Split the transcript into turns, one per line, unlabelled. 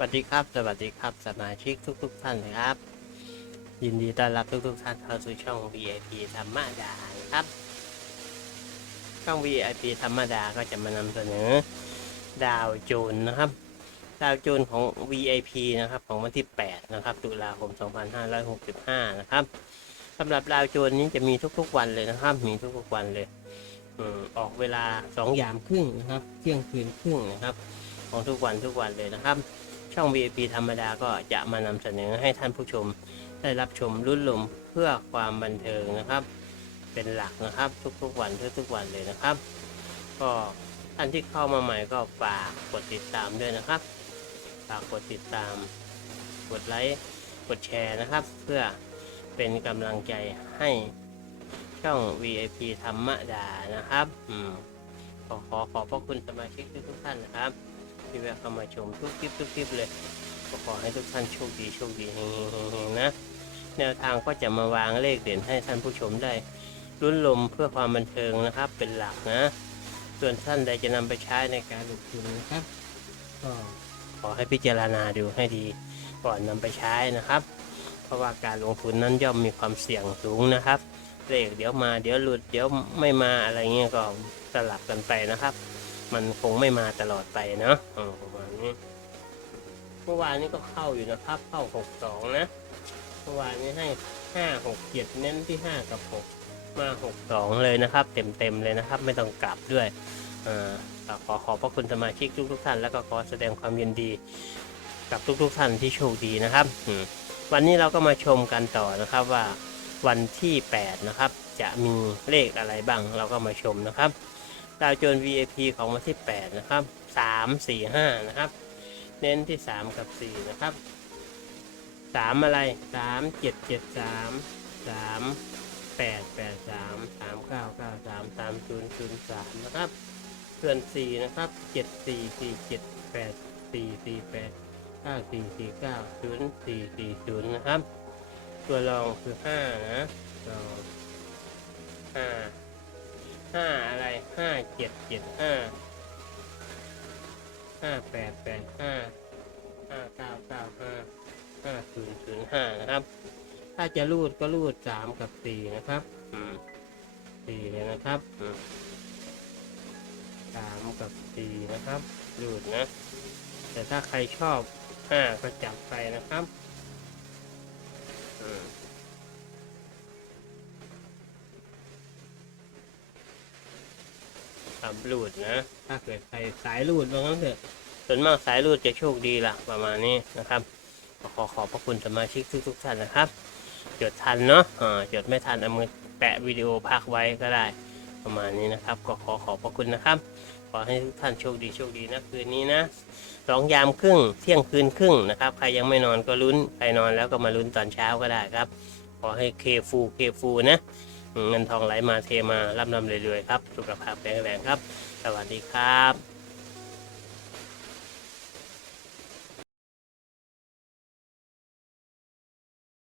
วัสดีครับ สวัสดีครับสมาชิกทุก ๆ ท่านเลยครับ ยินดีต้อนรับทุก ๆ ท่านเข้าสู่ช่อง VIP ธรรมดาครับ ช่อง VIP ธรรมดาก็จะมานำเสนอ ดาวโจนนะครับ ดาวโจนของ VIP นะครับของวันที่ 8 นะครับ ตุลาคม 2565 นะครับสำหรับดาวโจนนี้จะมีทุก ๆ วันเลยนะครับ มีทุกๆวันเลยอออกเวลา2ยามครึ่งนะครับ เที่ยงคืนครึ่งนะครับ ของทุกวันทุกวันเลยนะครับ ช่อง VIP ธรรมดาก็จะมานำเสนอให้ท่านผู้ชม ได้รับชมรุ่นลมเพื่อความบันเทิงนะครับ เป็นหลักนะครับทุกๆวันทุกๆวันเลยนะครับ ก็ท่านที่เข้ามาใหม่ก็ฝากกดติดตามด้วยนะครับ ฝากกดติดตาม กดไลค์กดแชร์นะครับ เพื่อเป็นกำลังใจให้ช่อง VIP ธรรมดานะครับ อืมขอขอขอบพระคุณสมาชิกทุกท่านนะครับ ที่แวะเข้ามาชมทุกคลิปทุกคลิปเลยก็ขอให้ทุกท่านโชคดีโชคดีเฮงๆนะ แนวทางก็จะมาวางเลขเด่นให้ท่านผู้ชมได้รุ่นลมเพื่อความบันเทิงนะครับ เป็นหลักนะ ส่วนท่านใดจะนำไปใช้ในการลงทุนนะครับก็ขอให้พิจารณาดูให้ดีก่อนนำไปใช้นะครับ เพราะว่าการลงทุนนั้นย่อมมีความเสี่ยงสูงนะครับเลขเดี๋ยวมาเดี๋ยวหลุดเดี๋ยวไม่มาอะไรเงี้ยก็สลับกันไปนะครับ มันคงไม่มาตลอดไปเนาะเออประมาณนี้ เมื่อวานนี้ก็เข้าอยู่นะครับ เข้าหกสองนะ เมื่อวานนี้ให้ห้าหกเจ็ดเน้นที่ห้ากับหกมาหกสองเลยนะครับ เต็มเต็มๆเลยนะครับ ไม่ต้องกลับด้วยอ่าขอขอบพระคุณสมาชิกทุกทุกๆท่าน แล้วก็ขอแสดงความยินดี กับทุกๆท่านที่โชคดีนะครับ วันนี้เราก็มาชมกันต่อนะครับว่าวันที่ 8 นะครับ จะมีเลขอะไรบ้างเราก็มาชมนะครับ ดาวโจน VIP ของวันที่ 8 นะครับ 3 4 5 นะครับ เน้นที่ 3 กับ 4 นะครับ 3 อะไร 3 7 7 3 3 8 8 3 3 9 9 3 3 0 0 3 นะครับส่วน4 นะครับ 7 4 4 7 8 4 4 8 9 4 4 9 0 4 4 0 นะครับ ตัวรองคือ 5 นะรอง5ห้าอะ ห้าเจ็ดเจ็ดห้าห้าแปดแปดห้าห้าเก้าเก้าห้าห้าศูนย์ศูนย์ห้านะครับ ถ้าจะรูดก็รูดสามกับสี่นะครับสี่เลยนะครับสามกับสี่นะครับรูดนะ แต่ถ้าใครชอบห้าก็จับไปนะครับ อืม ทำรูดนะ ถ้าเกิดใครสายรูดบางครั้งเถอะส่วนมากสายรูดจะโชคดีละประมาณนี้นะครับก็ขอขอบพระคุณสมาชิกทุกๆท่านนะครับ จดทันเนาะอ่าจดไม่ทันเอามือแปะวิดีโอพักไว้ก็ได้ประมาณนี้นะครับ ก็ขอขอบพระคุณนะครับ ขอให้ทุกท่านโชคดีโชคดีนะคืนนี้นะสองยามครึ่งเที่ยงคืนครึ่งนะครับ ใครยังไม่นอนก็ลุ้น ใครนอนแล้วก็มาลุ้นตอนเช้าก็ได้ครับ ขอให้เคฟูเคฟูนะ เงินทองไหลมาเทมาร่ำรำเรื่อยๆครับ สุขภาพแข็งแรงครับ สวัสดีครับ